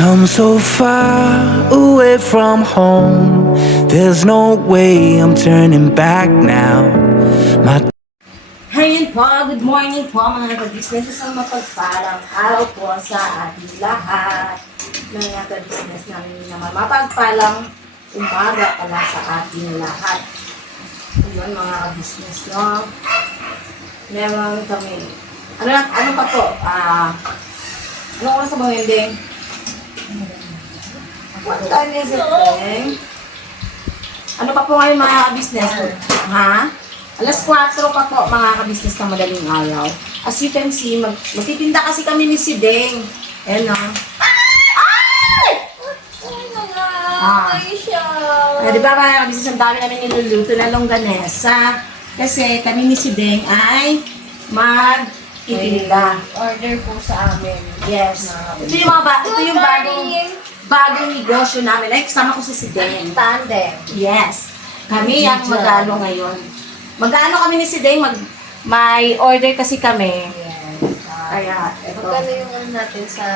come so far away from home. There's no way I'm turning back now. My Ngayon po, good morning po mga ka-business. Isang mapagpalang araw po sa ating lahat. Mga ka-business namin naman mapagpalang umaga pala sa ating lahat. Ayun mga ka-business, no? Meron kami. Ano pa po? Anong oras sa mga ending? Ano pa po ngayon mga ka-business? Ha? Alas 4 pa po mga ka-business ng madaling araw. As you can see, magtitinda kasi kami ni si Deng. Ayan o. Di ba mga ka-business, ang dami namin niluluto na longganesa. Kasi kami ni si Deng ay magtitinda. Order po sa amin. Yes. Ito yung bagong negosyo namin. Ay, kasama ko si Deng. Tandem. Yes. Kami ang mag-ano ngayon. Mag-ano kami ni si Deng, may order kasi kami. Yes. Kaya, ito. Magkano yung ano natin sa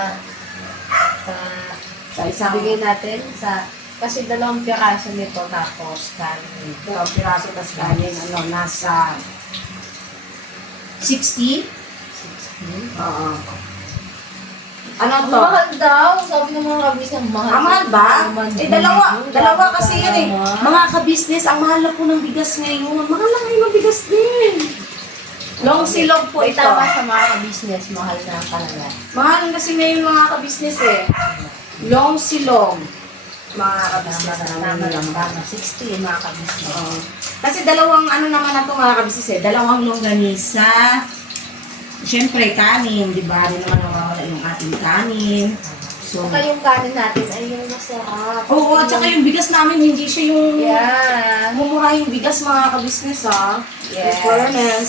Sa bigay natin sa kasi 2 piraso nito tapos kanin. Dalawang piraso tas kanin, nasa 60? 60. Oo. Ano Ang to? mahal daw. Sabi ng mga kabis ng mahal. Ang mahal ba? Dalawa kasi yan eh. Mga Mga ka-business, ang mahal na po ng bigas ngayon. Mahal na ngayon ng bigas din. Long silog po ito. tama sa mga kabisnes, mahal na talaga. Mahal kasi ngayon mga ka-business eh. Long silog. Mga ka-business Tama lang namin. tama. 60 mga kabisnes. Oo. Kasi dalawang ano naman na ito mga ka-business eh. Dalawang longganisa. Siyempre kanin, di ba? Hindi naman nawawala yung ating kanin. So, Saka yung kanin natin ay yung masarap. oo, at saka yung bigas namin, hindi siya yung Yeah. mumura yung bigas mga ka-business ha. Yes. Fairness.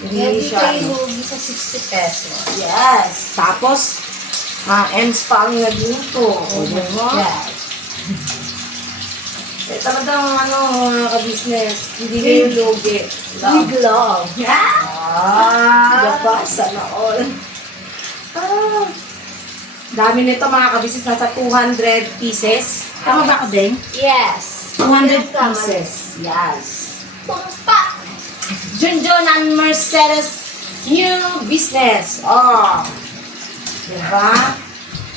Hindi Hindi siya. kayo lugi sa 60 pesos. Yes. Tapos, ends pa ang nagluto. O, di ba? Yes. Eh, talagang mga ka-business, hindi kayo lugi. With love. Diba? Sana all. Dami nito mga ka-business, nasa 200 pieces. Tama ba ako din? Yes. 200 Tama. pieces. Yes. Pumpa! Junjun and Mercedes new business. Oh. Diba?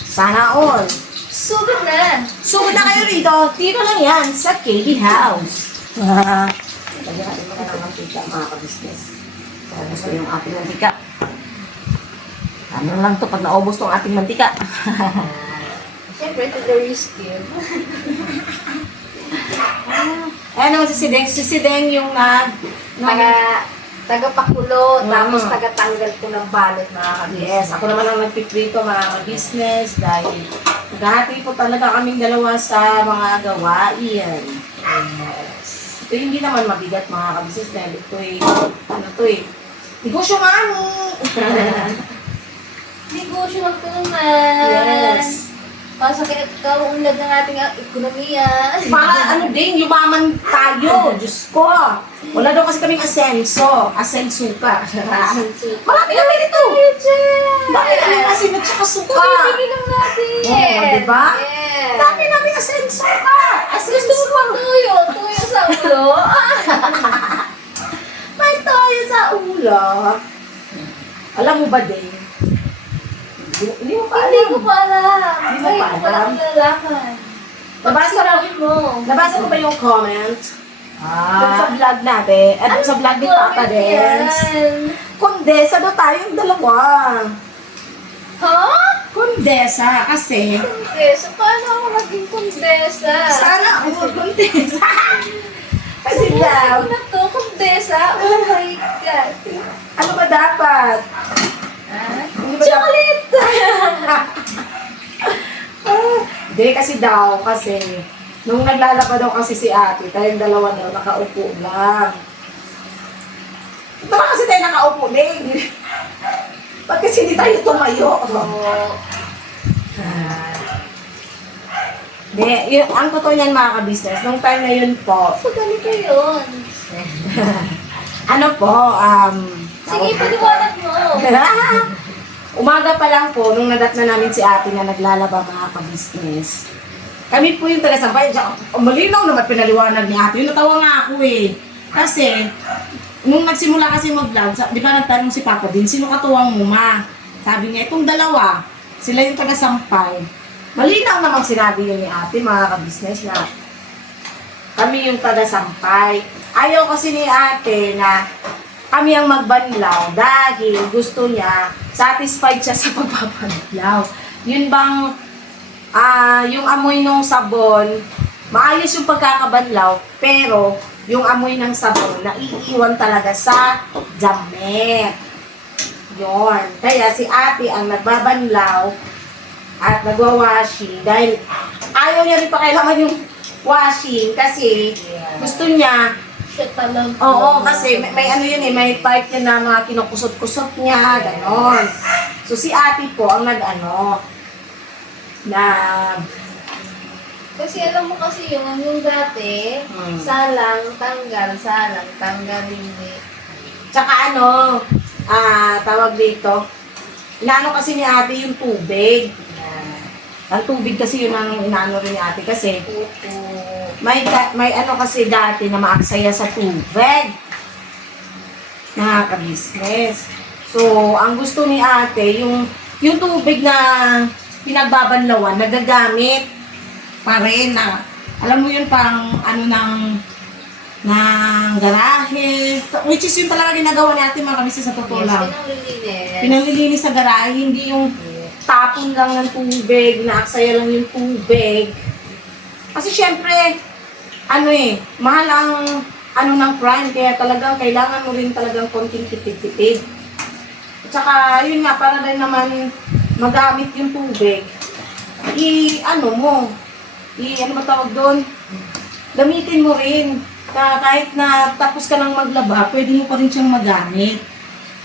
Sana all. Sugod na. Sugod na kayo rito. Dito lang yan sa KB House. Lagyan natin mga ng mantika mga ka-business. Kaya gusto yung ating mantika. Ano lang to pag naubos tong ating mantika. Siyempre, to the rescue. Ayan naman si Sideng. Si Sideng yung Tagapakulo, tapos Mm. tagatanggal ko ng balot mga kabis. Yes, ako naman ang nagpiprito mga business dahil naghahati po talaga kaming dalawa sa mga gawain. Yes. Ito hindi naman mabigat mga kabisnes dahil ito negosyo nga ano. Negosyo naman. Yes. Para sa kaunlad ng ating ekonomiya. Para din, yumaman tayo. Diyos ko. Wala daw kasi kaming asenso. Asenso ka. Marami kami dito. Dami namin asin at saka suka. Pagpipigil lang natin. Oo, diba? Yes. Dami namin asenso ka. Gusto mo pang tuyo? Tuyo sa ulo? May tayo sa ulo. Alam mo ba din? Hindi mo pa Hindi alam. ko pa alam. Hindi mo pa Ay, wala alam? akong lalakan. Nabasa mo? Nabasa mo ba yung comment? Doon sa vlog natin. At doon sa vlog ni Papa Dens. Kondesa daw tayong dalawa. Ha? Kondesa kasi. Kondesa? Paano ako naging kondesa? Sana ako kondesa. Kasi daw. Ano na to? Kondesa? Oh my God. Ano ba dapat? Ah? Ano ba dapat? Chocolate! Hindi kasi daw, kasi nung naglalaba daw kasi si ate, tayong dalawa daw nakaupo lang. Baka kasi tayo nakaupo din. Ba't kasi hindi tayo tumayo? Hindi, ang totoo niyan mga ka-business, nung time na yun po, So, ganito yun. ano po, Sige, paliwanag mo. Umaga pa lang po, nung nadat na namin si ate na naglalaba mga ka-business. Kami po yung taga-sampay. Malinaw naman pinaliwanag ni ate. Yung natawa nga ako eh. Kasi, nung nagsimula kasi mag-vlog, di ba nagtanong si Papa din, sino katuwang mo ma? Sabi niya, itong dalawa, sila yung taga-sampay. Malinaw namang sinabi yun ni ate, mga ka-business, na kami yung taga-sampay. Ayaw kasi ni ate na kami ang magbanlaw dahil gusto niya, satisfied siya sa pagpapanlaw. Yun bang, yung amoy ng sabon, maayos yung pagkakabanlaw, pero yung amoy ng sabon, naiiwan talaga sa damit. Yun. Kaya si ate ang nagbabanlaw at nagwa-washing dahil ayaw niya rin pakailangan yung washing kasi gusto niya. Siya talaga. Oo, kasi may ano yun eh, may pipe niya na mga kinukusot-kusot niya, ganon. So si ate po ang nag-ano, na Kasi alam mo kasi yung dati, salang, tanggal, hindi. tsaka ano, tawag dito, inaano kasi ni ate yung tubig. Ang tubig kasi yun ang inaano rin ni ate kasi may ano kasi dati na maaksaya sa tubig. Mga ka-business. So, ang gusto ni ate, yung tubig na pinagbabanlawan, nagagamit pa rin na, alam mo yun, parang ano ng garahe, which is yung talaga ginagawa ni ate mga ka-business sa totoo lang. Pinanglilinis sa garahe, hindi yung tapon lang ng tubig, naaksaya lang yung tubig. Kasi syempre, ano eh, mahal ang ano ng prime, kaya talagang kailangan mo rin talagang konting tipid-tipid. At saka, yun nga, para rin naman magamit yung tubig, ano ba tawag doon? Gamitin mo rin. Na kahit na tapos ka nang maglaba, pwede mo pa rin siyang magamit.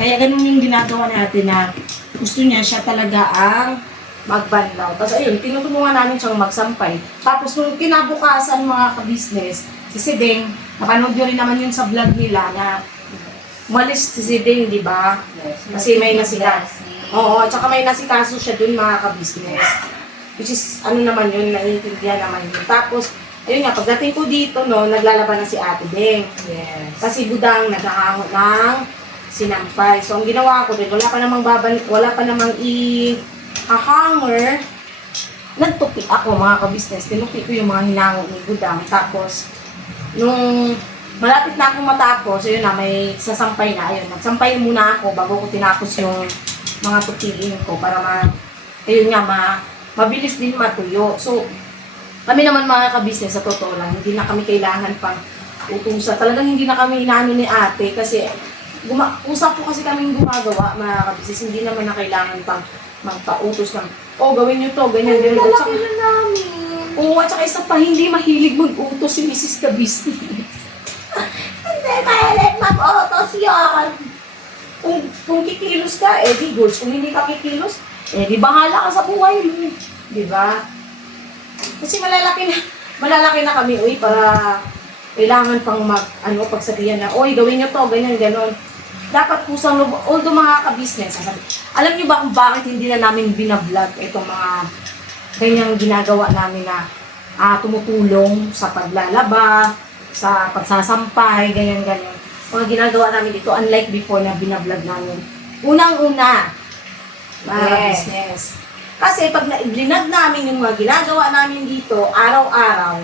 Kaya ganun yung ginagawa natin na gusto niya siya talaga ang magbanlaw. Tapos ayun, tinutulungan namin siyang magsampay. Tapos nung kinabukasan mga ka-business, si Sideng, napanood nyo rin naman yun sa vlog nila na umalis si Sideng, di ba? Kasi may nasikaso. Oo, at saka may nasikaso siya dun mga ka-business. Which is, ano naman yun, naiintindihan naman yun. Tapos, ayun nga, pagdating ko dito, no, naglalaban na si Ate Deng. Yes. Kasi budang naghahangot ng sinampay. So, ang ginawa ko din, wala pa namang i-hanger. Nagtupi ako, mga ka-business. Tinupi ko yung mga hinangot ni budang. Tapos, nung malapit na akong matapos, ayun na, may sasampay na. Ayun, nagsampay muna ako bago ko tinapos yung mga tupiin ko para ayun nga, mabilis din matuyo. So, kami naman mga ka-business, sa totoo lang, hindi na kami kailangan pang utusan. Talagang hindi na kami inaano ni ate kasi usap po kasi kaming gumagawa, mga ka-business. Hindi naman na kailangan pang magpa-utos ng, gawin nyo to, ganyan, ganyan. Malaki na namin. Oo, at saka isa pa, hindi mahilig mag-utos si Mrs. Ka-business. Hindi mahilig mag-utos yun. Kung kikilos ka, di goods. Kung hindi ka kikilos, di bahala ka sa buhay mo. Di ba? Kasi malalaki na kami, para kailangan pang pagsabihan na, gawin nyo to, ganyan, ganon. Dapat kusang loob, although mga ka-business, alam nyo ba kung bakit hindi na namin binablog itong mga ganyang ginagawa namin na tumutulong sa paglalaba, sa pagsasampay, ganyan-ganyan. Mga ginagawa namin dito, unlike before na binablog namin. Unang-una, mga ka-business. Kasi pag na-blinag namin yung mga ginagawa namin dito, araw-araw,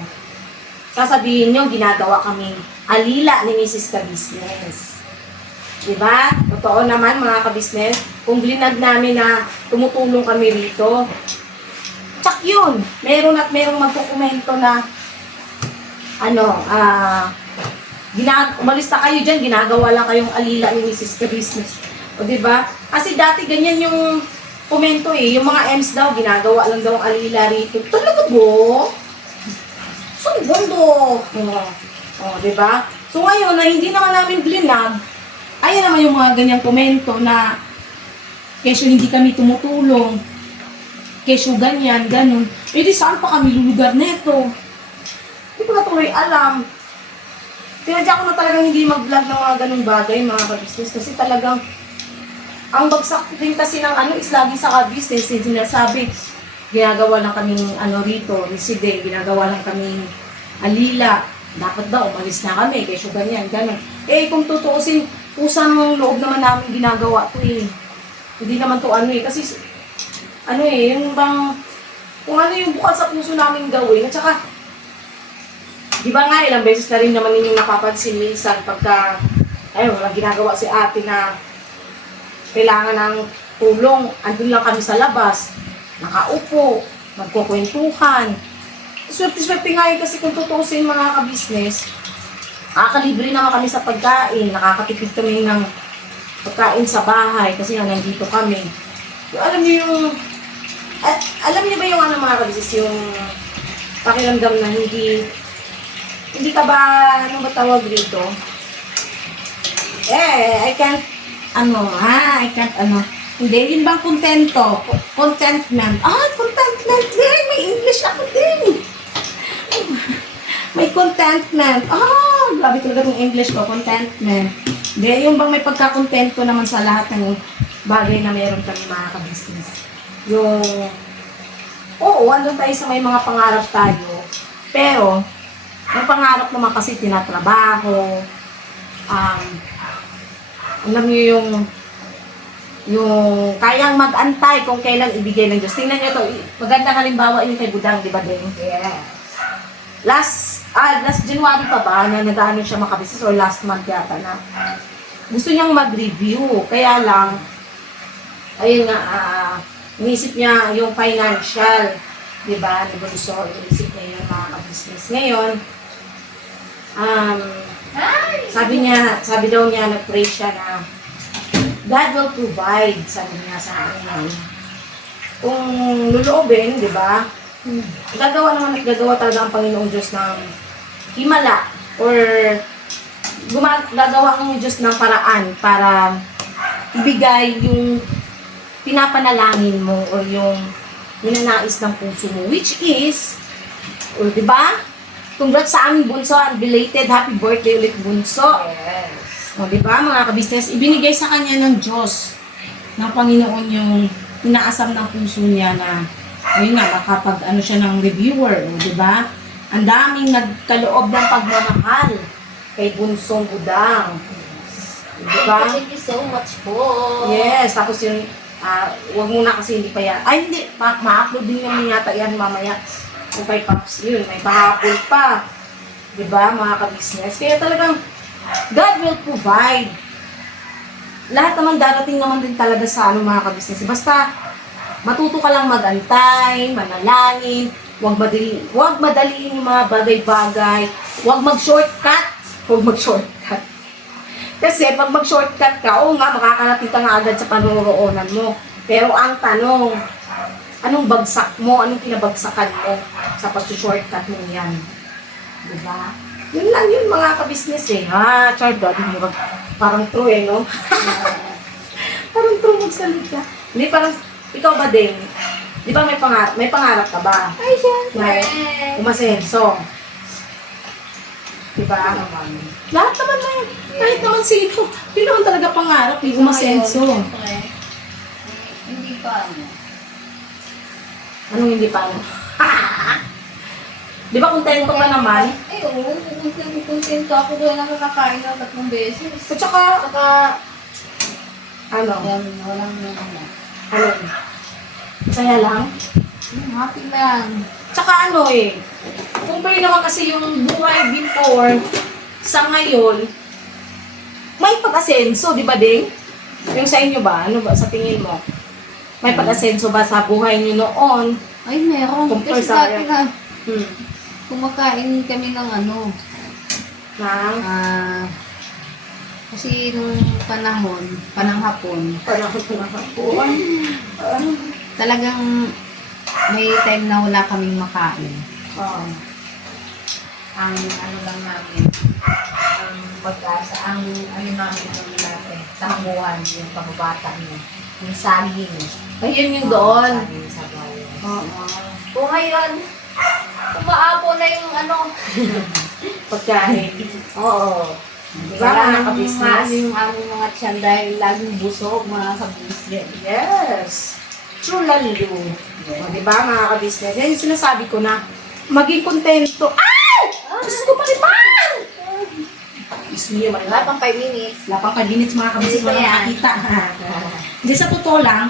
sasabihin nyo, ginagawa kaming alila ni Mrs. Ka-business. Diba? Totoo naman mga ka-business, kung blinag namin na tumutulong kami rito, tsak yun. Meron magkukomento na, umalis na kayo dyan, ginagawa lang kayong alila ni Mrs. Ka-business. O diba? Kasi dati ganyan yung komento yung mga M's daw, ginagawa lang daw ang alila rito. Talaga bo? Saan bondo? Diba? So ngayon, na hindi naman namin blinag, ayan naman yung mga ganyang komento na kesyo hindi kami tumutulong, kesyo ganyan, ganun. Di saan pa kami lulugar neto? Hindi ko na tuloy alam. Sinadya ko na talagang hindi mag-vlog ng mga ganung bagay, mga ka-business, kasi talagang Ang bagsak din kasi ng ano is lagi sa business, sinasabi, ginagawa lang kaming ano rito, reside, ginagawa lang kaming alila. Dapat daw, umalis na kami, kesyo ganyan, ganun. Eh, kung tutuusin, pusang loob naman namin ginagawa to eh. Hindi naman to ano eh, kasi ano eh, yung bang, kung ano yung bukal sa puso namin gawin, at saka, di ba nga, ilang beses na rin naman ninyong napapansin minsan pagka, ayun, walang ginagawa si ate na kailangan ng tulong, andun lang kami sa labas, nakaupo, magkukwentuhan. Swerte-swerte nga yun kasi kung tutuusin mga ka-business, nakakalibre naman kami sa pagkain, nakakatipid kami ng pagkain sa bahay kasi nga nandito kami. Alam niyo yung, at alam niyo ba yung ano mga ka-business, yung pakiramdam na hindi ka ba, ano ba tawag dito? I can't, hindi, yun bang contento? Contentment. Contentment din! May English ako din! May contentment. Grabe talaga yung English ko, contentment. Hindi, yung bang may pagkakontento naman sa lahat ng bagay na meron kami mga ka-business. Yung, andun tayo sa may mga pangarap tayo. Pero, yung pangarap naman kasi tinatrabaho, alam niyo yung kayang mag-antay kung kailan ibigay ng Diyos. Tingnan niyo to, magandang halimbawa yung kay Budang, di ba din? Yes. Last January pa ba na nag-ano siya makabisis or last month yata na gusto niyang mag-review. Kaya lang, ayun nga, inisip niya yung financial, di ba? So, inisip niya yung mga business ngayon. Sabi daw niya, nag-pray siya na God will provide, sabi niya sa akin. Kung luluobin, di ba? Gagawa talaga ang Panginoong Diyos ng himala or gagawa ang Diyos ng paraan para ibigay yung pinapanalangin mo o yung ninanais ng puso mo, which is, di ba? Congrats sa aming bunso, belated happy birthday ulit bunso. Yes. O, di ba, mga ka-business, ibinigay sa kanya ng Diyos, ng Panginoon yung inaasam ng puso niya na, ayun nga, makapag ano siya ng reviewer, o, di ba? Ang daming nagkaloob ng pagmamahal kay Bunsong Budang. Di ba? Thank you so much po. Yes, tapos yung, wag muna kasi hindi pa yan. Ay, hindi, ma-upload din yung yata yan mamaya. Kung kay Pops yun, may pahapon pa. Di ba, mga ka-business? Kaya talagang, God will provide. Lahat naman darating naman din talaga sa ano mga ka-business. Basta matuto ka lang magantay, manalangin, huwag madaliin yung mga bagay-bagay, huwag mag-shortcut. Kasi pag mag-shortcut ka, makakarating ka nga agad sa panuroonan mo. Pero ang tanong, anong bagsak mo, anong pinabagsakan mo sa pag-shortcut mo yan? Diba? Yun lang yun mga ka-business eh. Chard, parang true eh, no? Parang true magsalita. Hindi, parang, ikaw ba din? Di ba may pangarap ka ba? Ay, syempre. May umasenso. Di ba? Lahat naman na yan. Kahit naman sino. Hindi naman talaga pangarap, yung umasenso. Syempre. Hindi pa Anong hindi pa? Di ba kontento ka naman? Ay, oo. Contento ako doon na nakakain na 3 beses. At saka, Walang ano, saya lang. happy lang. Tsaka compare naman kasi yung buhay before sa ngayon, may pag-asenso, di ba ding? Yung sa inyo ba? Ano ba sa tingin mo? May pag-asenso ba sa buhay niyo noon? Ay, meron. Compare Kasi sa dati na, Hmm. kumakain kami ng Na? kasi nung pananghapon, Panahon po. talagang may time na wala kaming makain. Oo. Ang lang namin, ang pag-asa, ang namin nung dati, sa hamuan, yung pababata niyo, yung saging. Ayun yung doon. Saging sa bayan. Oo. O ngayon, umaapo na yung Pagkain. Oo. Diba mga ka-business? Yung aming mga tiyan dahil laging busog mga ka-business. Yes. True lalo. O, diba mga ka-business? Yan yung sinasabi ko na maging kontento. Ay! Diyos ko pa naman! Diyos mo yun, Wala pang 5 minutes. wala pang kabinits mga kabinits Hindi pa mga yan. nakakita. Hindi, sa totoo lang,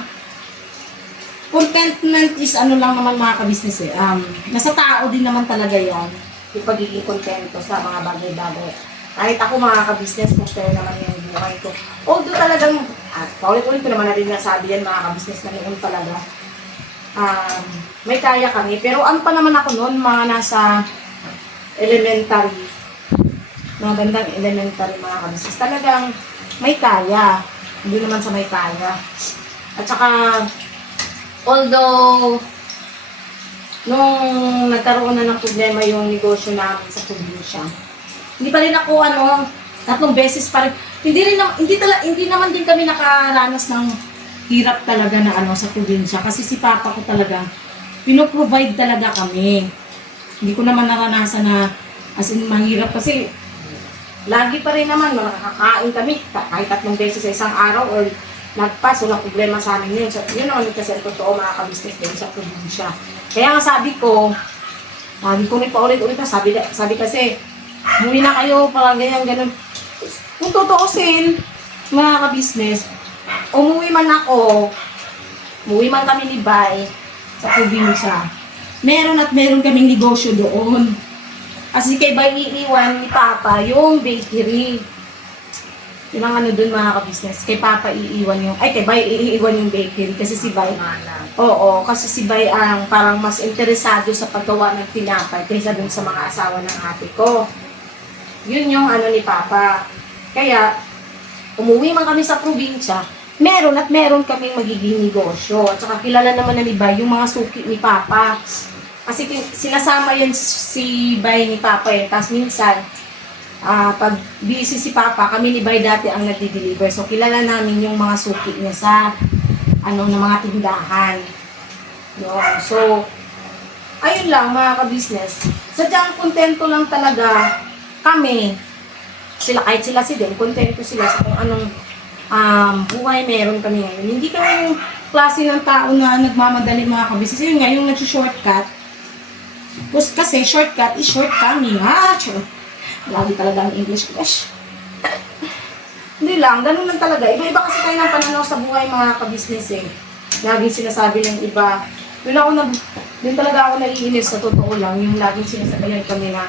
contentment is ano lang naman mga kabisnes eh. Nasa tao din naman talaga yan. Yung pagiging kontento sa mga bagay-bagay. Kahit ako mga kabisnes, kung kaya naman yung buhay ko. Although talagang, paulit-ulit ko naman na rin nasabi yan mga kabisnes na noon talaga. May kaya kami. Pero ano pa naman ako noon, mga nasa elementary. Mga bandang elementary mga kabisnes. Talagang may kaya. Hindi naman sa may kaya. At saka, although, nung nagkaroon na ng problema yung negosyo namin sa probinsya, hindi pa rin ako, 3 beses pa rin. Hindi naman din kami nakaranas ng hirap talaga na sa probinsya. Kasi si Papa ko talaga, pinoprovide talaga kami. Hindi ko naman naranasan na as in mahirap kasi lagi pa rin naman nakakain kami kahit 3 beses sa isang araw or nagpas, walang problema sa amin yun. So, yun naman kasi ang totoo mga ka-business din sa probinsya. Kaya nga sabi ko rin pa ulit-ulit na, sabi kasi, umuwi na kayo, parang ganyan. Kung tutuusin, mga ka-business, umuwi man kami ni Bay sa probinsya. Meron kaming negosyo doon. Kasi kay Bay iiwan ni Papa yung bakery. Yun ang doon mga ka-business. Kay Bay iiwan yung bakery. Kasi si Bay, kasi si Bay ang parang mas interesado sa paggawa ng tinapay kaysa dun sa mga asawa ng ate ko. Yun yung ni Papa. Kaya, umuwi man kami sa probinsya, meron kaming magiging negosyo. At saka kilala naman na ni Bay yung mga suki ni Papa. Kasi sinasama yan si Bay ni Papa eh. Tapos minsan, pag busy si Papa, kami ni Bay dati ang nagdi-deliver. So, kilala namin yung mga suki niya sa ng mga tindahan. Yun. So, ayun lang mga ka-business. Sadyang kontento lang talaga kami. Kahit sila si Den, kontento sila sa kung anong buhay meron kami ngayon. Hindi kami yung klase ng tao na nagmamadali mga ka-business. Yun nga, yung nag-shortcut. Kasi shortcut is shortcoming. Lagi talaga ang English class. Hindi lang, ganun lang talaga. Iba-iba kasi tayo ng pananaw sa buhay mga ka-business eh. Laging sinasabi ng iba. Doon talaga ako naiinis sa totoo lang. Yung laging sinasabihan kami na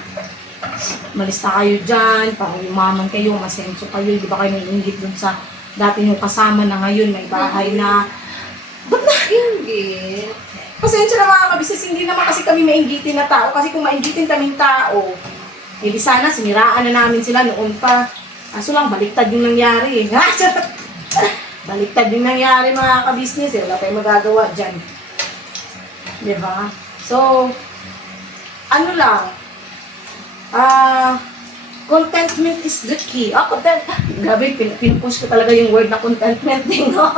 malis na kayo dyan, parang yumaman kayo, masenso kayo. Di ba kayo naiingit dun sa dati yung kasama na ngayon, may bahay na. Ba't na? Ingit. Pasensya na mga ka-business, hindi naman kasi kami maingitin na tao. Kasi kung maingitin kaming tao, di sana siniraan na namin sila noon pa. Kaso lang, baliktad yung nangyari eh. Baliktad yung nangyari mga ka-business eh. Wala tayong magagawa dyan. Diba? So, contentment is the key. Grabe, pinupush ko talaga yung word na contentment din, no?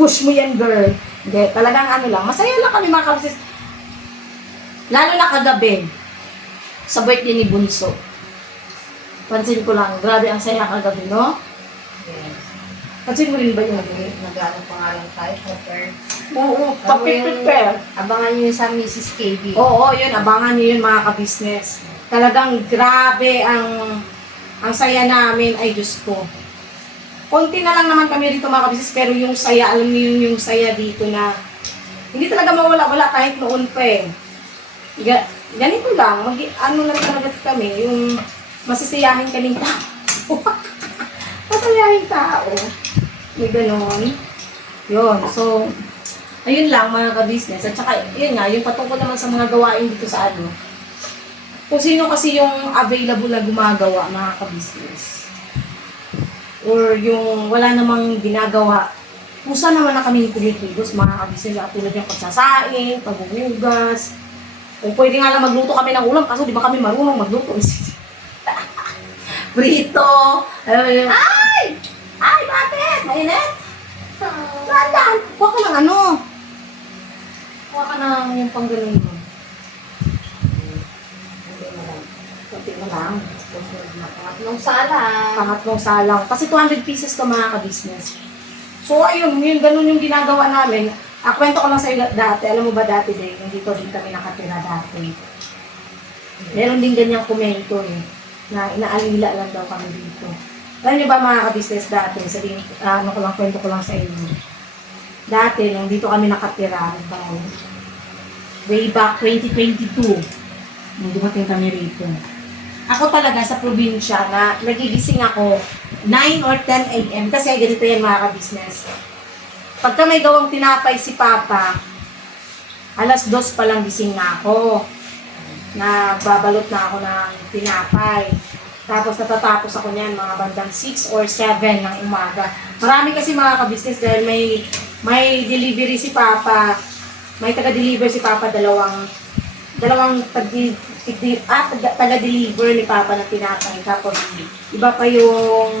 Push mo yan, girl. Hindi, talagang masaya lang kami mga ka-business. Lalo na kagabi, sa birthday ni Bunso. Pansin ko lang, grabe ang saya kagabi, no? Yes. Pansin mo rin ba yun? Nag-ano pa nga lang tayo, prepare. Oo, prepare. Abangan nyo sa Mrs. KB. Oo, yun, abangan nyo yun mga ka-business. Talagang grabe ang saya namin, ay Diyos ko. Konti na lang naman kami rito mga ka-business, pero yung saya, alam niyo yung saya dito na hindi talaga mawala-wala kahit noon pa eh. Ganito lang, lang talaga kami, yung masisiyahin kaming tao. Masayahin tao. May ganon. Yun, so, ayun lang mga ka-business. At saka, yun nga, yung patungkol naman sa mga gawain dito sa kung sino kasi yung available na gumagawa mga ka-business. Or yung wala namang ginagawa, pusa naman na kami kumikilos, mga ka-business, tulad yung pagsasaing, paghuhugas. Kung pwede nga lang magluto kami ng ulam, kaso di ba kami marunong magluto? Prito! Ay! Ay, bakit? Mainit? Saan? Huwag ka ng Huwag ka ng yung panggaling mo. Kunti konti na lang. Susunod na pangatlong sala. Pangatlong salang. Kasi 200 pieces to mga ka-business. So, ayun, ganun yung ginagawa namin. Kwento ko lang sa'yo dati. Alam mo ba dati din, dito din kami nakatira dati. Meron din ganyang komento na inaalila lang daw kami dito. Alam niyo ba mga ka-business dati, sabihin, kwento ko lang sa inyo. Dati, nung dito kami nakatira, way back 2022, nung dumating kami rito. Ako talaga sa probinsya na nagigising ako 9 or 10 a.m. Kasi ganito yan mga ka-business. Pagka may gawang tinapay si Papa, alas 2 pa lang gising na ako. Nagbabalot na ako ng tinapay. Tapos natatapos ako niyan mga bandang 6 or 7 ng umaga. Marami kasi mga ka-business dahil may delivery si Papa. May taga-deliver si Papa, dalawang taga-deliver ni Papa ng tinapay. Tapos iba pa yung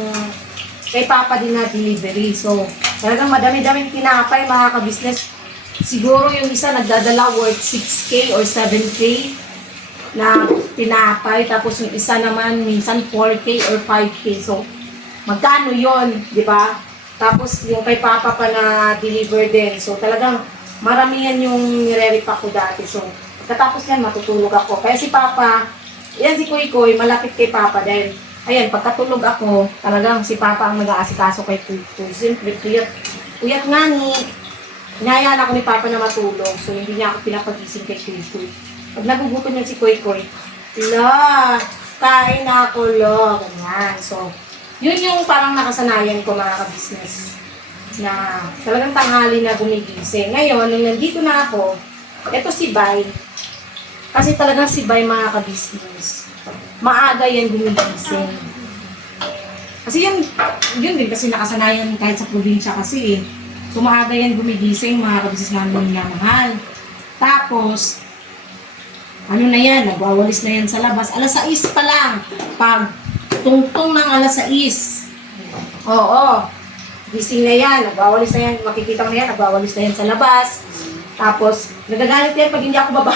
kay Papa din na delivery. So talagang madami-daming tinapay mga ka-business. Siguro yung isa nagdadala worth 6K or 7K na tinapay, tapos yung isa naman minsan 4K or 5K. So, magkano yon, di ba? Tapos yung kay Papa pa na deliver din. So, talagang maramihan yung nire-repack ko dati. So, pagkatapos yan, matutulog ako. Kaya si Papa, yan si Kuy Kuy, malapit kay Papa dahil, ayan, pagkatulog ako, talagang si Papa ang nag-aasikaso kay Kuy Kuy. Siyempre, puyat nga ni, hinayaan ako ni Papa na matulog. So, hindi niya ako pinapagising kay Kuy Kuy. Pag nagugutom niya si Kuy Kuy, la, kain na ako, lo, ganyan. So, yun yung parang nakasanayan ko mga ka-business na talagang tanghali na gumigising. Ngayon, nung nandito na ako, eto si Bay. Kasi talagang si Bay mga ka-business, maaga yan gumigising. Kasi yun din kasi nakasanayan kahit sa probinsya kasi eh. So, maaga yan gumigising mga ka-business namin na mahal. Tapos, ano na yan, nagwawalis na yan sa labas. Alas 6 pa lang. Pag tungtong ng alas 6. Oo. Gising na yan, nagwawalis na yan. Makikita mo na yan, nagwawalis na yan sa labas. Tapos, nagagalit yan pag hindi ako baba.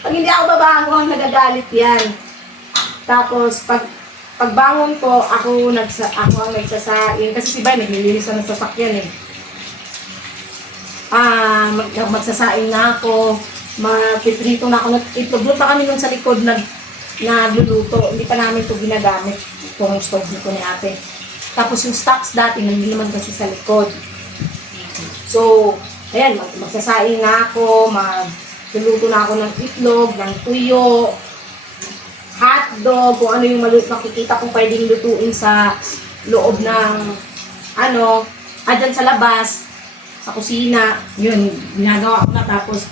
Pag hindi ako babangon, nagagalit yan. Tapos, pagbangon ko, ako ang nagsasain. Kasi si Bay, naglilinis na ng sasakyan eh. Magsasain na ako. Magpiprito na ako. Itlog pa kami nun sa likod nagluluto. Hindi pa namin ito ginagamit. Itong stove nito ni ate. Tapos yung stocks dati, hindi naman kasi sa likod. So, ayan, magsasain na ako. Magluluto na ako ng itlog, ng tuyo, hotdog, kung ano yung makikita kong pwedeng lutuin sa loob ng dyan sa labas, sa kusina. Yun, ginagawa ko na. Tapos,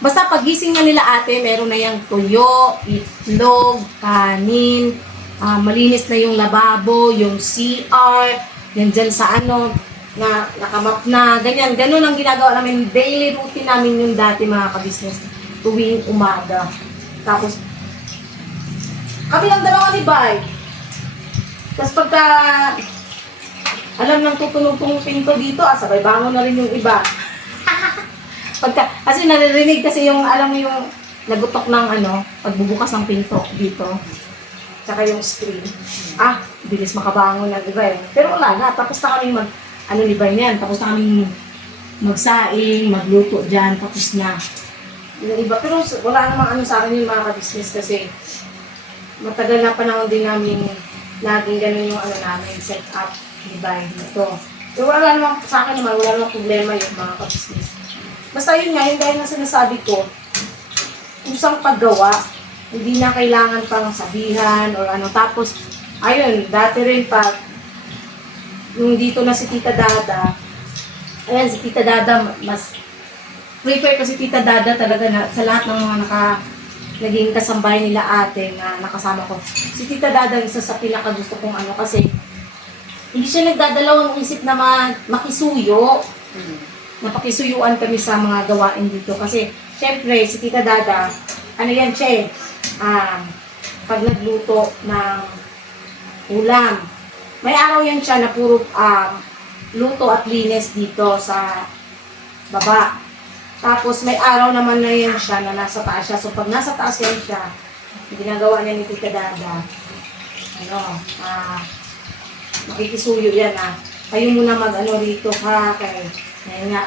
basta pagising na nila ate, meron na yung tuyo, itlog, kanin, malinis na yung lababo, yung CR, yan dyan sa na nakamap na, ganyan. Ganun ang ginagawa namin. Daily routine namin yung dati mga ka-business tuwing umaga. Tapos, kami lang dalawa ni Bay. Tapos pagka alam ng tutunog-tunog pinto dito, sabay bangon na rin yung iba. Kasi naririnig kasi yung, alam mo yung nagutok ng pagbubukas ng pinto dito. Tsaka yung screen. Bilis makabangon na, diba eh. Pero wala na, tapos na kami ni Bay yan, tapos na kami magsaing, magluto dyan, tapos na. Yung iba, pero wala namang sa akin yung mga ka-business kasi matagal na panahon din namin laging ganun yung namin, set up, diba, dito. Pero wala namang, sa akin naman, wala namang problema yung mga ka-business. Basta yun nga, yung dahil na sinasabi ko, usang paggawa, hindi na kailangan pang sabihan or Tapos, ayun, dati rin nung dito na si Tita Dada, ayan, si Tita Dada, mas prefer ko si Tita Dada talaga na sa lahat ng mga naging kasambahay nila ate na nakasama ko. Si Tita Dada, isa sa pinakagusto kong kasi hindi siya nagdadalawang isip na makisuyo. Napakisuyuan kami sa mga gawain dito. Kasi, syempre, si Tita Dada, yan siya pag nagluto ng ulam, may araw yan siya na puro luto at linis dito sa baba. Tapos, may araw naman na yan siya na nasa taas siya. So, pag nasa taas yan siya, ginagawa niya ni Tita Dada. Makikisuyo yan Kayo muna mag-ano rito kaya nga,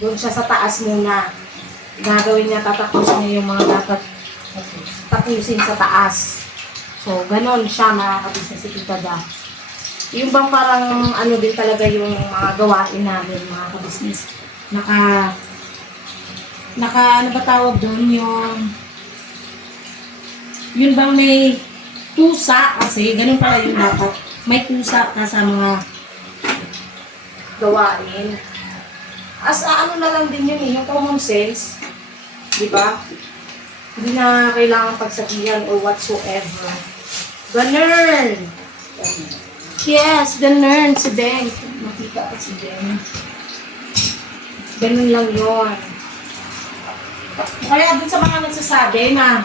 doon siya sa taas muna. Gagawin niya, tatapusin niya yung mga dapat tapusin sa taas. So, ganon siya mga kabisnes si Tita Da. Yung bang parang din talaga yung mga gawain namin mga kabisnes. Ano ba tawag doon yun bang may tusa kasi, ganun pala yung dapat. May tusa ka sa mga gawain. Na lang din yun yung common sense. Diba? Hindi na kailangan pagsabihan or whatsoever. Ganun! Yes, ganun si Ben. Makita ka si Ben. Ganun lang yun. Kaya dun sa mga nagsasabi na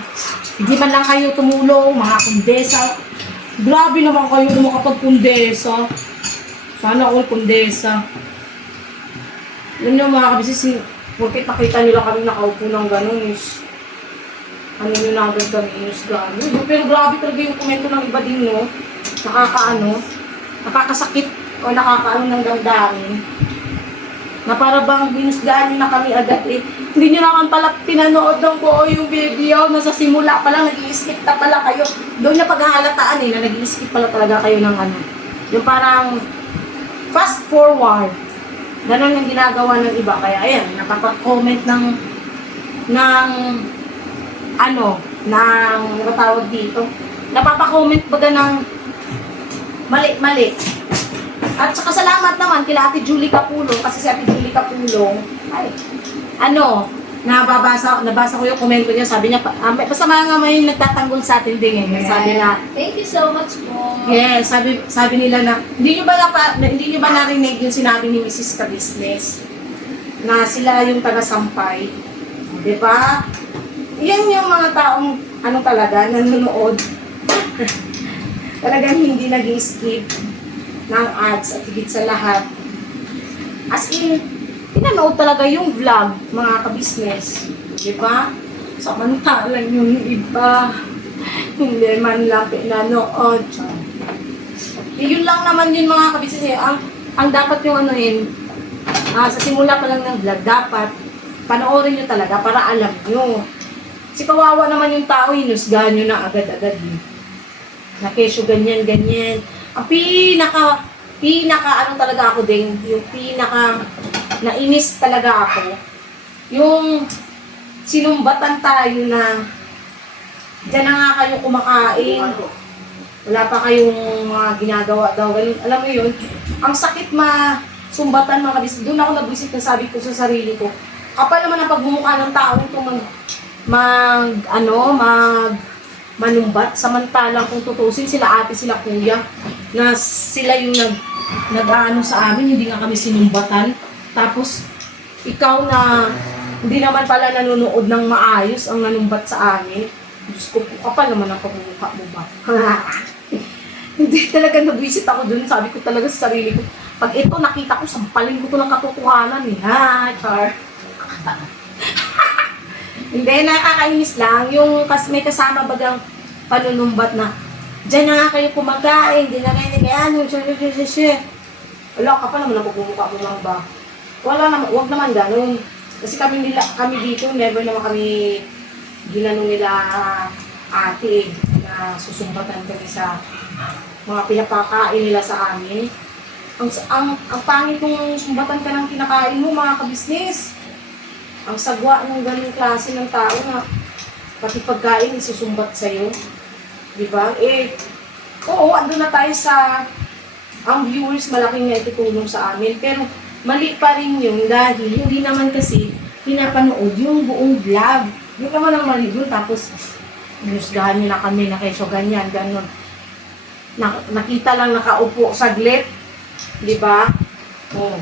hindi man lang kayo tumulong, mga kundesa. Grabe naman kayo kung makapag-kundesa. Sana all kundesa. Yun yung mga kabisnes, porque nakita nila kami nakaupo ng gano'n is yun na agad kami inusgahan. Pero grabe talaga yung komento ng iba din, no? Nakakasakit o ng damdamin. Na para bang binusgahan na kami agad Hindi nyo naman pala pinanood ng buo yung video. Nasa simula pa lang, nag-i-skip na pala kayo. Doon na paghahalataan na nag-i-skip pala talaga kayo ng Yung parang fast forward. Ganon yung ginagawa ng iba. Kaya ayan, napapag-comment ng tawag dito. Napapa-comment baga ng mali. At saka salamat naman kila Ate Julie Capulong kasi si Ate Julie Capulong nabasa ko yung komento niya, sabi niya, basta mga may nagtatanggol sa atin din sabi na, thank you so much po. yes, sabi nila na, hindi niyo ba narinig yung sinabi ni Mrs. Kabisnes na sila yung taga-sampay, di ba? Yan yung mga taong, talaga, nanonood. Talagang hindi nag-skip ng ads at higit sa lahat. As in, pinanood talaga yung vlog, mga kabisnes. Di ba? Samantalang yung iba, hindi man lang pinanood. Yun lang naman yun mga kabisnes. Ang dapat yung sa simula pa lang ng vlog, dapat panoorin nyo talaga para alam nyo. Kasi kawawa naman yung tao, hinusgahan nyo na agad-agad. Na kesyo ganyan. Ang pinaka talaga ako din, yung pinaka nainis talaga ako, yung sinumbatan tayo na dyan na nga kayo kumakain, wala pa kayong mga ginagawa daw, ganun. Alam mo yun, ang sakit sumbatan mga kabisnes. Doon ako nag-visit na sabi ko sa sarili ko, kapal naman ang pagmumukha ng tao nito manumbat, samantalang kung tutusin sila ate, sila kuya, na sila yung nag-aano sa amin, hindi nga kami sinumbatan. Tapos, ikaw na hindi naman pala nanonood ng maayos ang nanumbat sa amin. Diyos ko, kapal naman ang pagmumukha mo ba? Hindi talaga nabwisit ako dun. Sabi ko talaga sa sarili ko, pag ito nakita ko, sampalin ko to ng katotohanan Char. Hindi, nakakainis lang. Yung may kasama bagang panunumbat na, dyan na nga kayo kumakain, di na kayo wala ka pa naman ang pagmumukha mo lang ba? Wala naman, huwag naman ganun. Kasi kami dito, never naman kami ginanong nila ate na susumbatan kami sa mga pinapakain nila sa amin. Ang pangit kung sumbatan ka ng kinakain mo, mga kabisnes. Ang sagwa ng ganung klase ng tao na pati pagkain isusumbat sa'yo. Diba? Oo, andun na tayo sa ang viewers, malaking na itutulong sa amin. Pero mali pa rin yun dahil hindi naman kasi pinapanood yung buong vlog. Yung naman ang mali dun, tapos hinusgahan nyo na kami na kesyo ganyan, ganon. Nakita lang nakaupo saglit. Diba? Oo.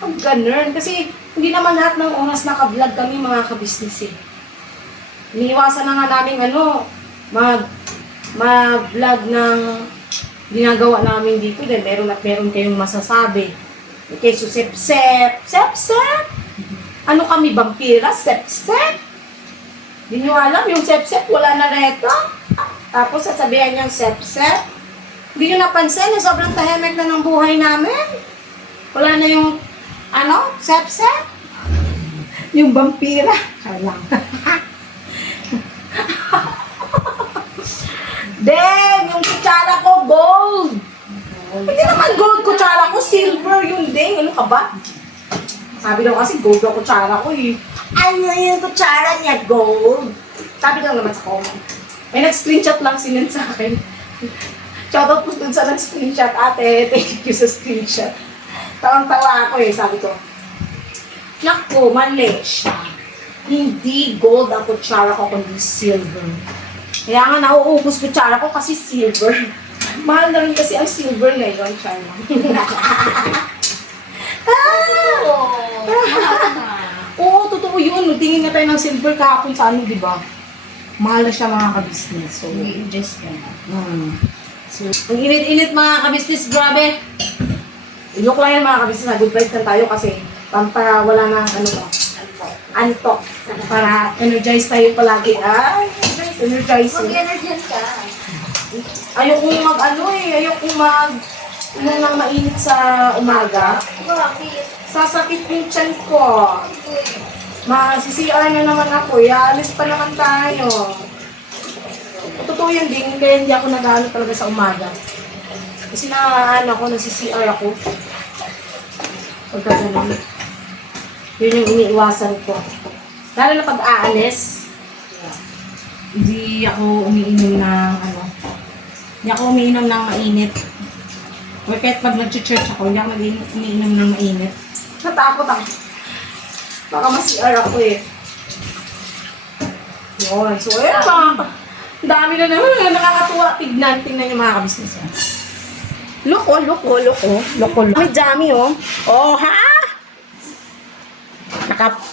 Ang ganun. Kasi hindi naman lahat ng oras naka-vlog kami mga kabisnes Iniiwasan na nga namin mag-vlog ng ginagawa namin dito dahil meron kayong masasabi. Okay, so sep. Ano kami, vampira? Sep. Hindi nyo alam, yung sep-sep, wala na reto. Tapos sasabihan niyang sep-sep. Hindi nyo napansin, sobrang tahimik na ng buhay namin. Wala na yung, sep-sep. Yung vampira. Lang. Then, yung kutsara ko, gold. Hindi naman gold kutsara ko, silver yung ding. Ano ka ba? Sabi daw kasi gold yung kutsara ko eh. Ano yung kutsara niya, gold? Sabi daw naman sa comment. May nag-screenshot lang sinend sa akin. Shoutout po dun sa nag-screenshot. Ate, thank you sa screenshot. Tawang-tawa ako eh, sabi ko. Naku, mali siya. Hindi gold ang kutsara ko, kundi silver. Kaya nga nauubos kutsara ko kasi silver. Mahal na rin kasi ang silver ngayon, China. Oo, totoo yun. Tingin nga tayo ng silver kahapon sa ano, di ba? Mahal na siya mga ka-business. So, I-adjust ka na. So, ang init-init mga ka-business, grabe. Look lang yan mga ka-business, good vibes lang tayo kasi para wala na antok. Para energize tayo palagi. Ay, energize. Mag-energize ka. Ayokong ayokong nang mainit sa umaga. Bakit? Sasakit yung tiyan ko. Masisiyan na naman ako. Alis pa naman tayo. Totoo yan din, kaya hindi ako nag-ano talaga sa umaga. Kasi nasi-CR ako. Pagka ganun. Yun yung iniiwasan ko. Lalo na pag-aalis, hindi ako umiinom ng mainit. O kahit pag nag-church ako, hindi ako umiinom ng mainit. Natakot ako. Baka ma-CR ako eh. Yun. So, ayun mga. Ang dami na naman. Nakakatuwa. Tignan yung mga kabisnes. Loko. May dami oh. Oh, ha?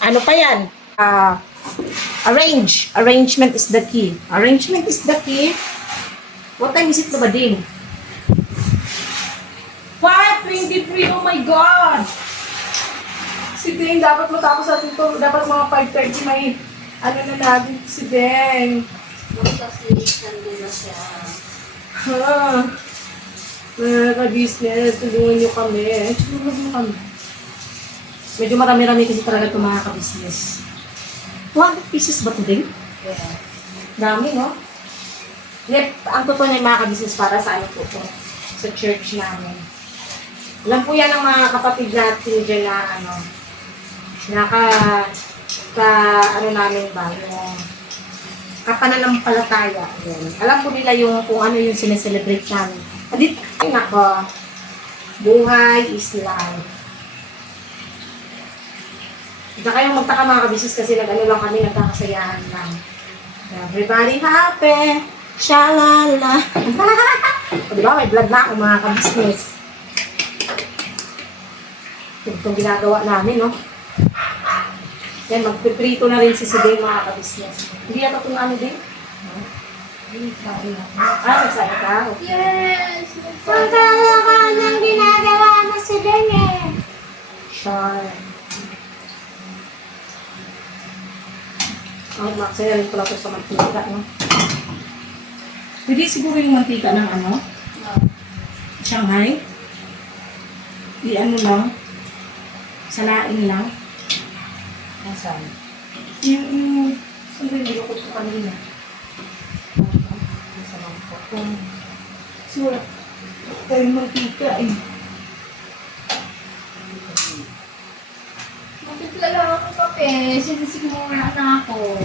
Ano pa yan? Arrangement is the key. Arrangement is the key. What time is it na ba din? 5:23, oh my God! Si Deng, dapat matapos natin ito. Dapat mga 5:30 may na natin si Deng. Kasi nandun na siya. Mga ka-business, tulungan nyo kami. Tulungan nyo kami. Medyo marami-rami kasi talaga ito mga ka-business. 200 pieces ba ito, Deng? Yeah. Dami, no? Yep, ang totoo niya mga ka-business para sa ano po ito. Sa church namin. Alam po yan ng mga kapatid natin dyan na namin ba, yung kapananampalataya. Yan. Alam po nila kung ano yung sineselebrate namin. Adit, ay nako, buhay is life. Hindi kayong magtaka mga kabisnes kasi lang kami, nagkakasayahan lang. Everybody happy, shalala. O diba, may vlog na ako mga kabisnes. Itong ginagawa namin, no? Yan, magpiprito na rin si Deng mga kabisnes. Hindi yata itong ano din? Nagsaya ka? Okay. Yes! Pagkala ka nang ginagawa mo si Deng eh. Sure. Ang maksaya rin pala ito sa mantika, no? Hindi siguro yung mantika ng Shanghai? Lang. Salain lang. Nasaan? Yung saan ba yung nilukot ko kanina? Nasa mangkok. Surat. Ito yung mantika eh. Bakit lang ako kape? Sinisigmura na ako.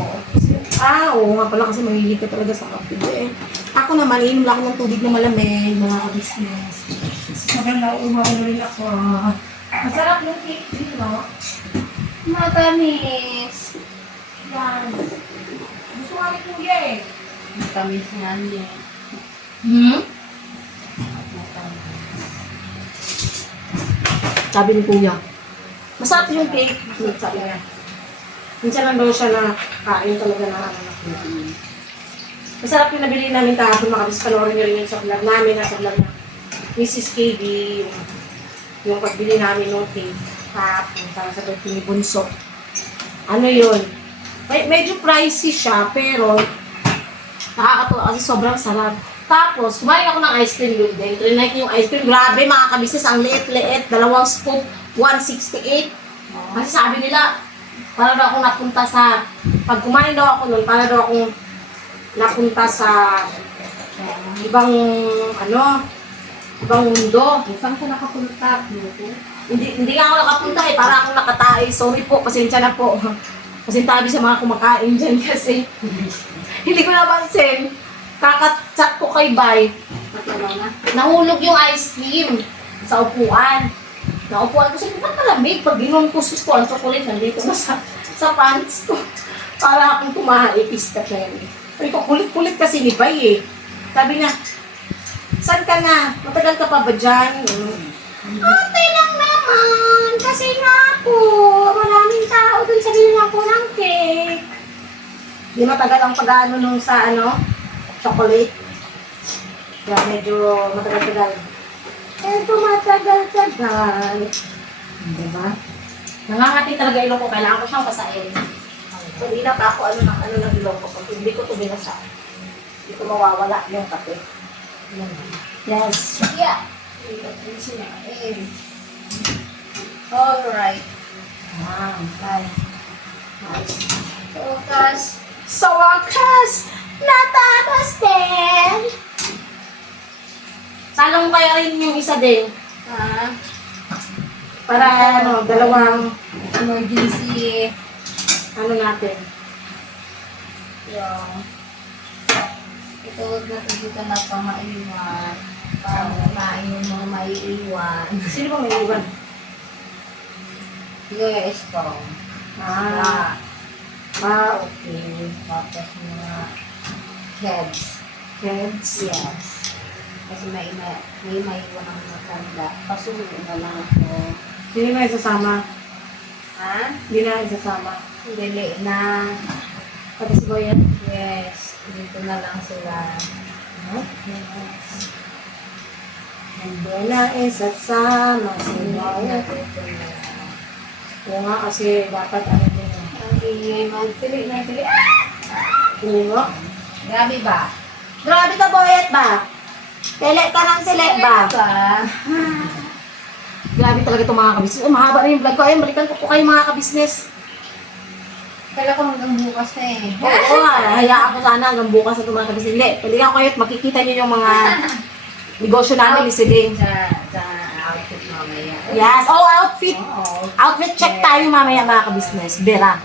Oo nga pala kasi mahilig ka talaga sa kape eh. Ako naman, inom lang ako ng tubig na malamig, mga ka-business. Sobrang nauuhaw na rin ako. Masarap ng cake din, no? Matamis. Yan. Gusto nga ni Kuya eh. Matamis nga niya. Sabi ni Kuya, masarap yung cake. Sabi niya. Minsan lang daw siya na kain talaga na Masarap yung nabili namin kahapon, makabis panoorin niyo rin yung sa vlog namin, nasa vlog na Mrs. KB, yung pagbili namin ng cake kahapon para sa birthday ni Bunso. Ano yun? Medyo pricey siya, pero nakakatuwa kasi sobrang sarap. Tapos, kumain ako ng ice cream yun din. Trinay ko yung ice cream. Grabe mga kabisnes, ang liit-liit. 2 scoop, 168. Kasi sabi nila, para daw akong napunta sa, pag kumain daw ako nun, para daw akong napunta sa ibang, ibang mundo. Saan ka nakapunta? Bluto? Hindi nga ako nakapunta eh, para akong nakatay. Sorry po, pasensya na po. Kasi tabi sa mga kumakain dyan kasi. Hindi ko napansin. Kakachat ko kay Bay. Nahulog yung ice cream sa upuan. Naupuan ko siya, ba't malamig? Pag ginom ko sus ko, ang chocolate nandito na sa pants ko. Para akong tumahaipis ka siya. Sabi ko, kulit-kulit kasi ni Bay eh. Sabi niya, saan ka na? Matagal ka pa ba dyan? Ate lang naman. Kasi nga po, maraming tao dun sa bilang ko ng cake. Di matagal ang pag-ano nung sa chocolate. Kaya medyo matagal-tagal. Ito matagal-tagal. Diba? Nangangati talaga ilong ko. Kailangan ko siyang pasain. Hindi na pa ako ng ilong ko. Pag hindi ko ito binasa. Hindi ko mawawala yung kape. Yes. Yeah. Alright. Bye. Nice. So, Sa wakas, natapos din. Salong kaya rin yung isa din. Para dalawang emergency. natin. Yung, ito dito na pangaiwan. Para kumain yung mga maiiwan. Sino ba may iwan? Yes, po. Okay. Tapos mga heads. Heads. Yes. Kasi may maiwan ang matanda. Pasulo na lang ako. Hindi na isasama. Ha? Hindi na isasama. Dili na. Pati si Boyan. Yes. Dito na lang sila. Yes. Hindi na isasama si Boyan. Dito na. Oo nga kasi dapat din. Ang ingay man. Tili na tili. Hindi mo? Grabe ba? Grabe ka, Boyet ba? Select ka ng select ba? Grabe talaga itong mga kabisnes. Mahaba na yung vlog ko. Ayun, balikan ko po kayo mga kabisnes. Kala ko hanggang bukas na eh. Oo nga, hayaan ko sana hanggang bukas na itong mga kabisnes. Hindi, balikan ko kayo at makikita nyo yung mga negosyo namin ni Siding. Sa outfit mamaya. Yes, outfit. Oo. Outfit check tayo mamaya mga kabisnes. Bera.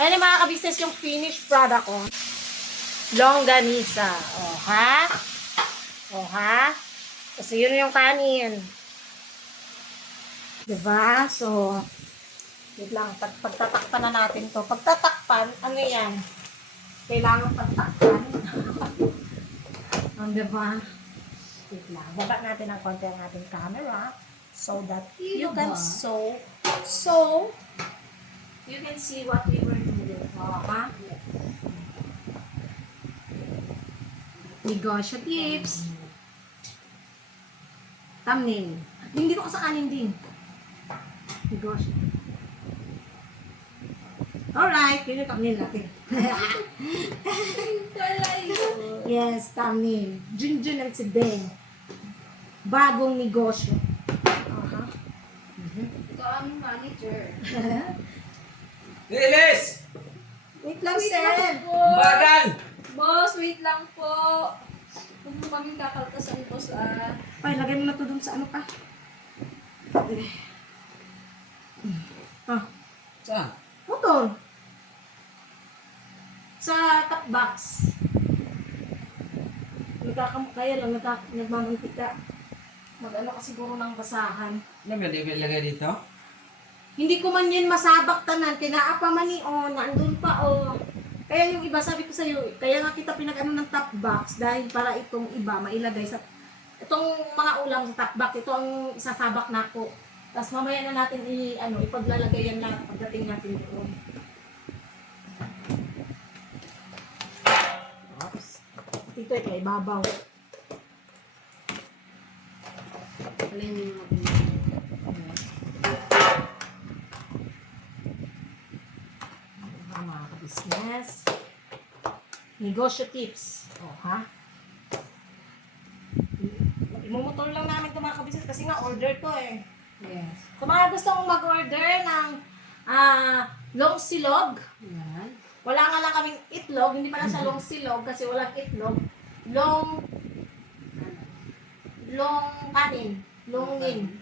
Ayan yung mga kabisnes yung finished product ko. Longganisa. O, ha? O, ha? Kasi yun yung kanin. Diba? So, wait lang. Pagtatakpan na natin to. Pagtatakpan, ano yan? Kailangan pagtakpan. Diba? Wait lang. Baba natin ang konti ang ating camera so that you can you can see what we were doing. Ha? Negosyo tips. Thumbnail. Hindi ko sa kanin din. Negosyo. Alright, yun yung thumbnail natin. Yes, thumbnail. Junjun at si Ben. Bagong negosyo. Ito ang manager. Lilis! Wait lang, sir. Bagal! Boss, wait lang po. Huwag mo kaming kakaltasan, boss, Ay, lagay mo na to dun sa ano pa. Ah, Saan? motor. Sa top box. Kaya lang, nagmamantika. Mag-ano ka siguro ng basahan. Lagay dito? Hindi ko man yan masabak tanan. Kinaapa man ni nandun pa Kaya yung iba, sabi ko sa'yo, kaya nga kita pinag-ano ng top box dahil para itong iba mailagay sa itong mga ulam sa top box. Ito ang isasabak na ako. Tapos mamaya na natin ipaglalagay yan lahat pagdating natin doon. Oops. Dito ito, ibabaw. Alin yung business. Negosyo tips. O, ha? Imumutol lang namin ito mga kabisnes kasi nga order to eh. Yes. Kung mga gusto mong mag-order ng long silog, Yan. wala nga lang kaming itlog, hindi pala siya long silog kasi walang itlog. Long kanin. Longin.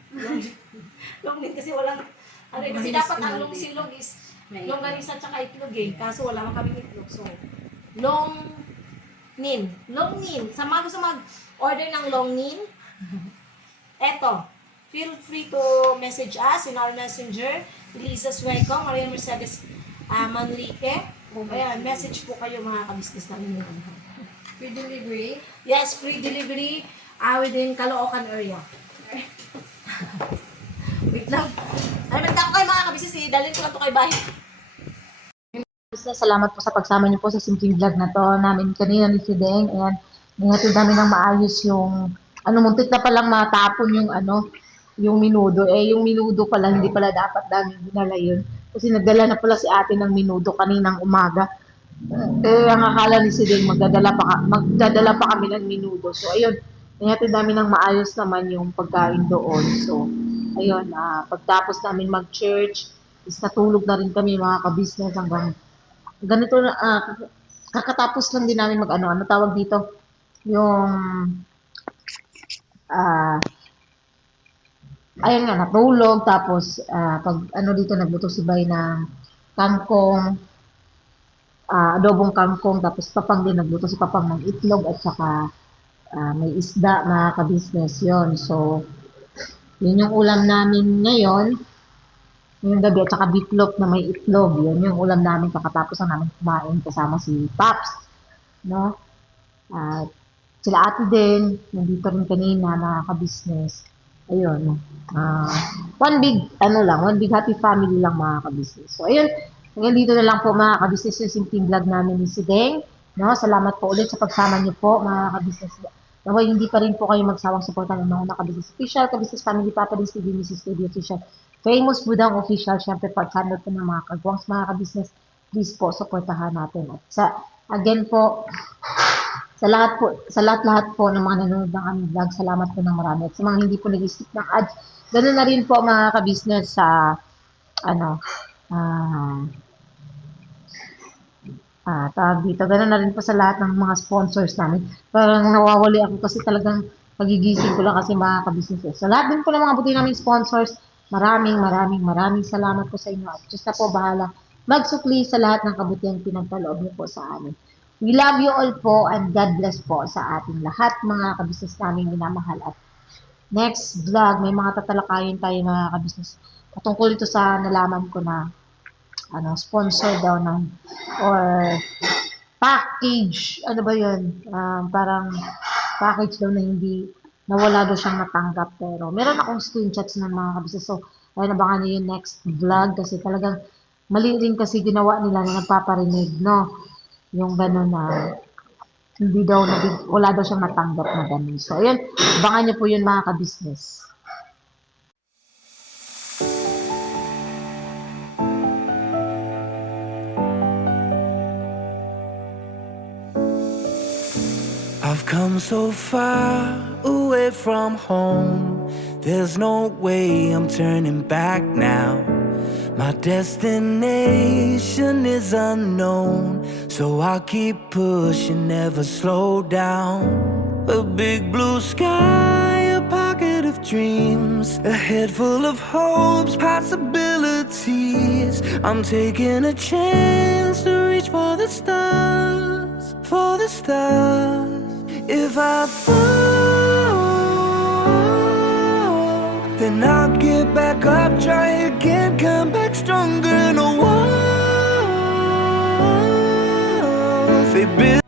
Longin kasi walang, ano eh, kasi dapat ang long silog is longganisa at saka itlog eh. Kaso wala man kaming itlog. So, longnin. Longnin. Sa mga gusto mag-order ng longnin, eto, feel free to message us in our messenger. Lisa Sueco, Maria Mercedes Manrique. Ayan, message po kayo mga kabisnes namin. Free delivery. Yes, free delivery within Caloocan area. Wait lang. Ay, magkako kayo mga kabisnes, dalhin ko lang to kay bahay. Salamat po sa pagsama niyo po sa simpleng vlog na to namin kanina ni Fideng. Ayan, ngayon namin ng maayos yung, muntik na palang matapon yung yung minudo. Yung minudo pala, hindi pala dapat namin dinala yun. Kasi nagdala na pala si ate ng minudo kaninang umaga. Ang akala ni Fideng, magdadala pa kami ng minudo. So, ayun, ngayon namin ng maayos naman yung pagkain doon. So, ayun, pagtapos namin mag-church, is natulog na rin kami mga kabisnes hanggang ganito na, kakatapos lang din namin ano tawag dito, yung, ayun nga, natulog, tapos, pag dito, nagluto si Bay ng kangkong, adobong kangkong, tapos papang din, nagluto si papang ng itlog, at saka, may isda na kabisnes yon. So, yun yung ulam namin ngayon, yung gabi, at saka bitlog na may itlog. Yun yung ulam namin kakatapos ang namin kumain kasama si Paps. No? At sila ate din, nandito rin kanina na kabisnes. Ayun. One big happy family lang mga kabisnes. So, ayun. Hanggang dito na lang po mga kabisnes yung simpleng vlog namin ni si Deng. No? Salamat po ulit sa pagsama niyo po mga kabisnes. Naway hindi pa rin po kayo magsawang suportan ng mga kabisnes official, kabisnes family, Papa Dins TV, Mrs. Studio official, Famous Budang official, syempre pag-channel po ng mga kagwangs, mga kabisnes, please po, supportahan natin. At again po, sa lahat po ng mga nanonood ng aming vlog, salamat po ng marami. At sa mga hindi po nag-skip ng ads, ganoon na rin po mga kabisnes sa, tawag dito, ganoon na rin po sa lahat ng mga sponsors namin. Parang nawawali ako kasi talagang pagigising ko lang kasi mga kabisnes. Sa lahat din po ng mga buti namin sponsors, maraming salamat po sa inyo at Diyos na po bahala magsukli sa lahat ng kabutihan pinagkaloob niyo po sa amin. We love you all po and God bless po sa ating lahat mga kabisnes namin minamahal. At next vlog, may mga tatalakayin tayo mga kabisnes patungkol ito sa nalaman ko na sponsor daw or package, parang package daw na wala daw siyang natanggap, pero meron akong screenshots ng mga kabisnes. So, ayun, abangan niyo yung next vlog kasi talagang mali rin kasi ginawa nila na nagpaparinig, no? Yung gano'n na wala daw siyang natanggap na gano'n. So, ayun, abangan niyo po yun mga kabisnes. I've come so far away from home. There's no way I'm turning back now. My destination is unknown, so I'll keep pushing, never slow down. A big blue sky, a pocket of dreams, a head full of hopes, possibilities. I'm taking a chance to reach for the stars, for the stars. If I fall, then I'll get back up, try again, come back stronger. No walls, they build